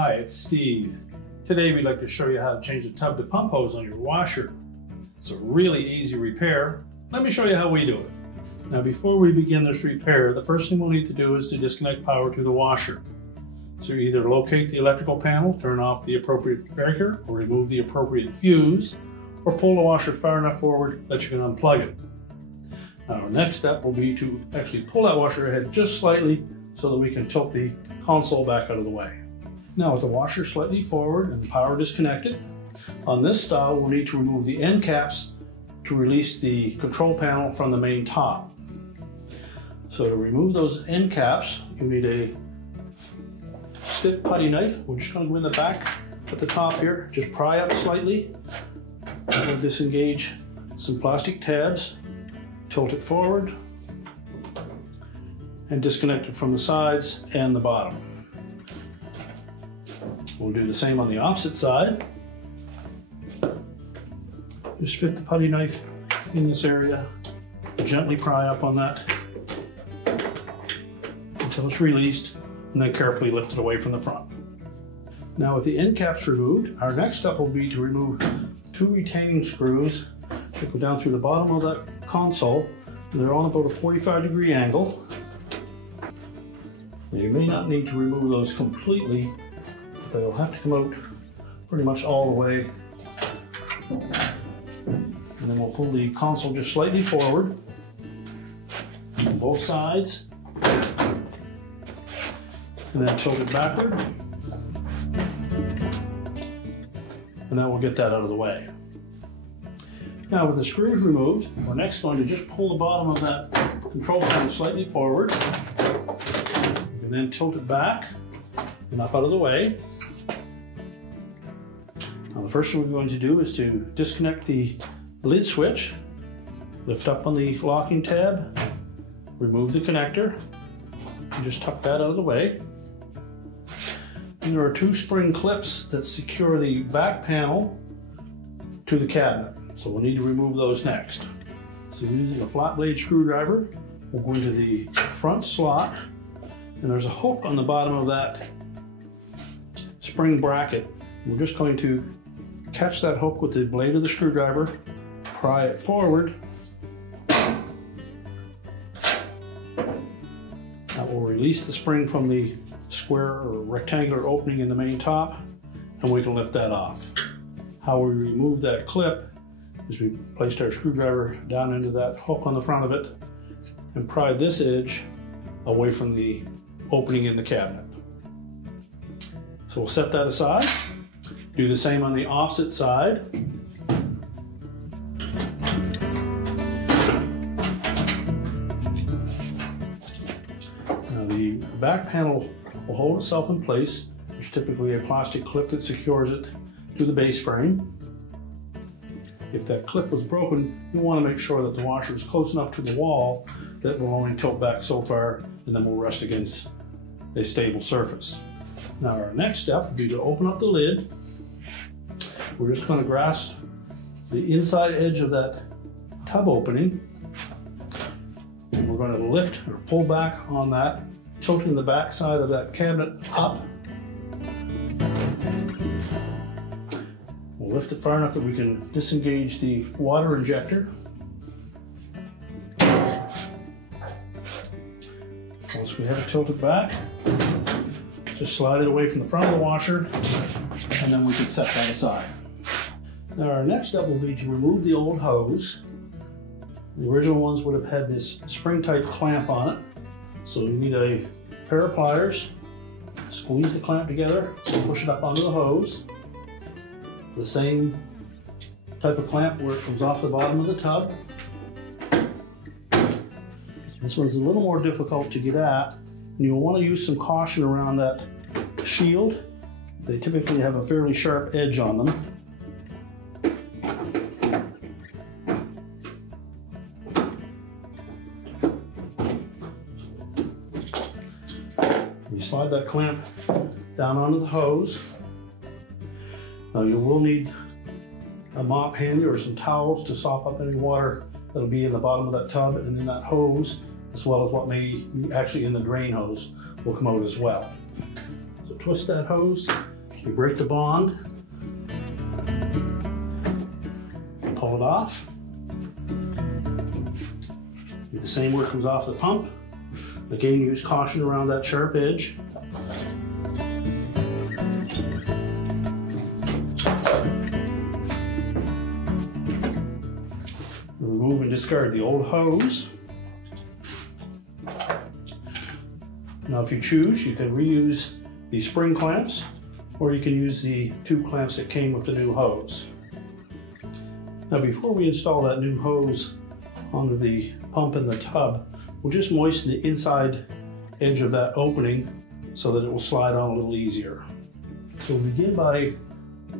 Hi, it's Steve. Today we'd like to show you how to change the tub to pump hose on your washer. It's a really easy repair. Let me show you how we do it. Now before we begin this repair, the first thing we'll need to do is to disconnect power to the washer. So you either locate the electrical panel, turn off the appropriate breaker, or remove the appropriate fuse, or pull the washer far enough forward that you can unplug it. Now our next step will be to actually pull that washer ahead just slightly so that we can tilt the console back out of the way. Now with the washer slightly forward and the power disconnected, on this style we'll need to remove the end caps to release the control panel from the main top. So to remove those end caps, you need a stiff putty knife. We're just going to go in the back at the top here, just pry up slightly. We'll disengage some plastic tabs, tilt it forward, and disconnect it from the sides and the bottom. We'll do the same on the opposite side. Just fit the putty knife in this area, gently pry up on that until it's released, and then carefully lift it away from the front. Now with the end caps removed, our next step will be to remove two retaining screws that go down through the bottom of that console. They're on about a 45-degree angle. Now, you may not need to remove those completely, but they'll have to come out pretty much all the way. And then we'll pull the console just slightly forward on both sides, and then tilt it backward. And that will get that out of the way. Now with the screws removed, we're next going to just pull the bottom of that control panel slightly forward, and then tilt it back and up out of the way. Now the first thing we're going to do is to disconnect the lid switch, lift up on the locking tab, remove the connector, and just tuck that out of the way. And there are two spring clips that secure the back panel to the cabinet, so we'll need to remove those next. So using a flat blade screwdriver, we'll go into the front slot, and there's a hook on the bottom of that spring bracket. We're just going to catch that hook with the blade of the screwdriver, pry it forward. That will release the spring from the square or rectangular opening in the main top, and we can lift that off. How we remove that clip is we placed our screwdriver down into that hook on the front of it and pry this edge away from the opening in the cabinet. So we'll set that aside. Do the same on the opposite side. Now the back panel will hold itself in place. There's typically a plastic clip that secures it to the base frame. If that clip was broken, you want to make sure that the washer is close enough to the wall that it will only tilt back so far, and then will rest against a stable surface. Now our next step would be to open up the lid. We're just going to grasp the inside edge of that tub opening, and we're going to lift or pull back on that, tilting the back side of that cabinet up. We'll lift it far enough that we can disengage the water injector. Once we have it tilted back, just slide it away from the front of the washer, and then we can set that aside. Now our next step will be to remove the old hose. The original ones would have had this spring-tight clamp on it. So you need a pair of pliers, squeeze the clamp together, push it up onto the hose. The same type of clamp where it comes off the bottom of the tub. This one's a little more difficult to get at, and you'll want to use some caution around that shield. They typically have a fairly sharp edge on them. You slide that clamp down onto the hose. Now you will need a mop handy or some towels to sop up any water that'll be in the bottom of that tub and in that hose, as well as what may be actually in the drain hose will come out as well. So twist that hose, you break the bond, pull it off. Do the same where it comes off the pump. Again, use caution around that sharp edge. Remove and discard the old hose. Now if you choose, you can reuse the spring clamps, or you can use the tube clamps that came with the new hose. Now before we install that new hose onto the pump in the tub, we'll just moisten the inside edge of that opening so that it will slide on a little easier. So we'll begin by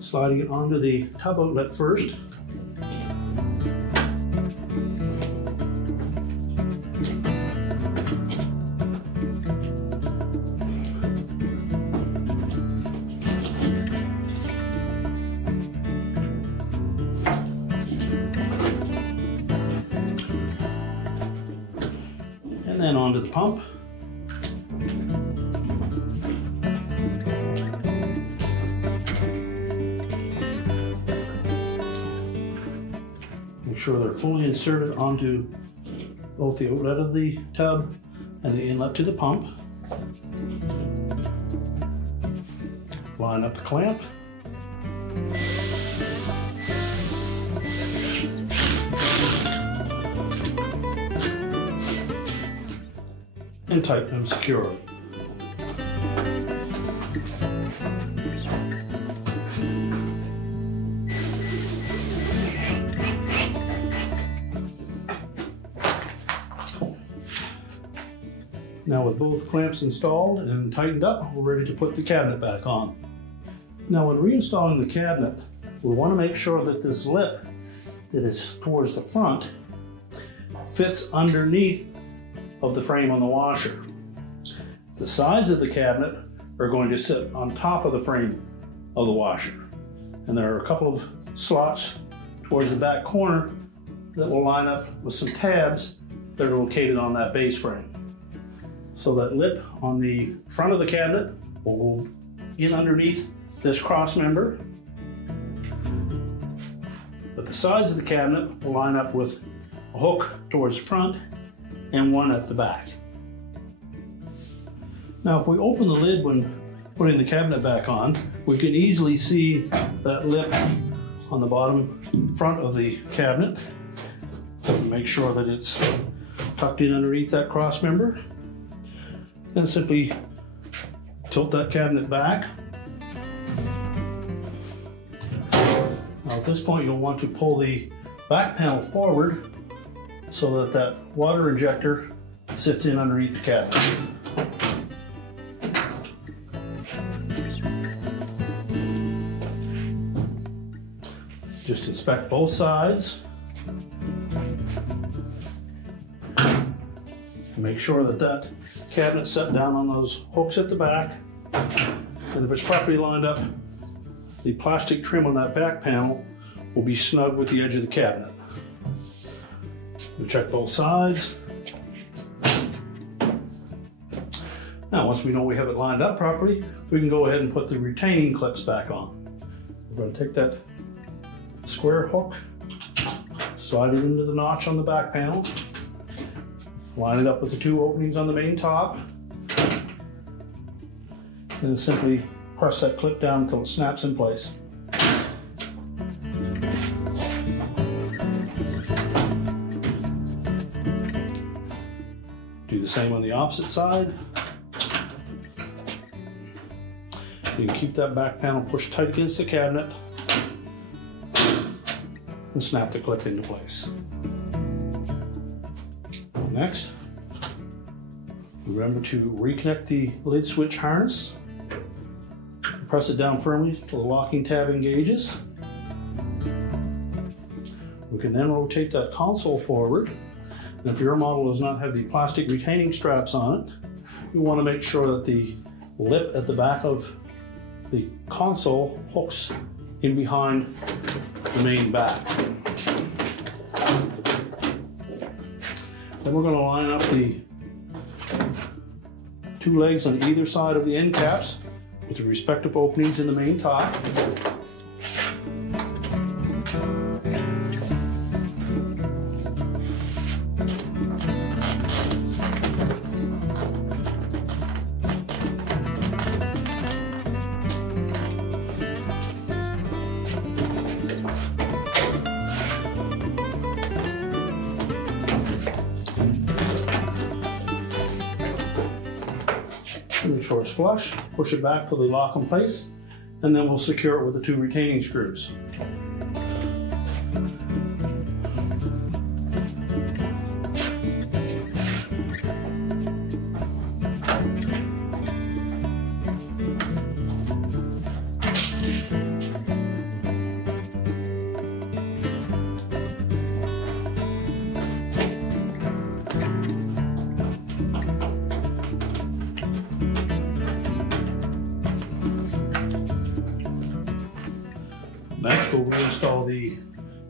sliding it onto the tub outlet first. And then onto the pump. Make sure they're fully inserted onto both the outlet of the tub and the inlet to the pump. Line up the clamp. And tighten them securely. Now with both clamps installed and tightened up, we're ready to put the cabinet back on. Now when reinstalling the cabinet, we want to make sure that this lip that is towards the front fits underneath of the frame on the washer. The sides of the cabinet are going to sit on top of the frame of the washer. And there are a couple of slots towards the back corner that will line up with some tabs that are located on that base frame. So that lip on the front of the cabinet will go in underneath this cross member. But the sides of the cabinet will line up with a hook towards the front and one at the back. Now if we open the lid when putting the cabinet back on, we can easily see that lip on the bottom front of the cabinet. Make sure that it's tucked in underneath that cross member. Then simply tilt that cabinet back. Now at this point you'll want to pull the back panel forward so that that water injector sits in underneath the cabinet. Just inspect both sides. Make sure that that cabinet's set down on those hooks at the back. And if it's properly lined up, the plastic trim on that back panel will be snug with the edge of the cabinet. We'll check both sides. Now, once we know we have it lined up properly, we can go ahead and put the retaining clips back on. We're going to take that square hook, slide it into the notch on the back panel, line it up with the two openings on the main top, and then simply press that clip down until it snaps in place. Do the same on the opposite side. You can keep that back panel pushed tight against the cabinet and snap the clip into place. Next, remember to reconnect the lid switch harness. Press it down firmly till the locking tab engages. We can then rotate that console forward. And if your model does not have the plastic retaining straps on it, you want to make sure that the lip at the back of the console hooks in behind the main back. Then we're going to line up the two legs on either side of the end caps with the respective openings in the main top. Make sure it's flush, push it back till they lock in place, and then we'll secure it with the 2 retaining screws. Next, we'll reinstall the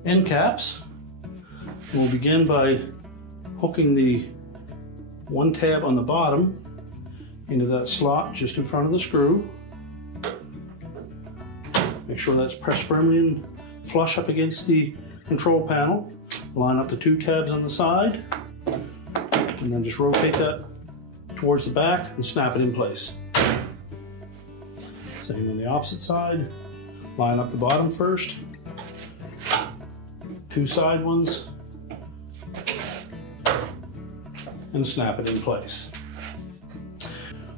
end caps. We'll begin by hooking the 1 tab on the bottom into that slot just in front of the screw. Make sure that's pressed firmly and flush up against the control panel. Line up the 2 tabs on the side, and then just rotate that towards the back and snap it in place. Same on the opposite side. Line up the bottom first, 2 side ones, and snap it in place.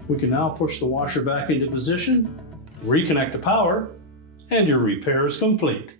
We can now push the washer back into position, reconnect the power, and your repair is complete.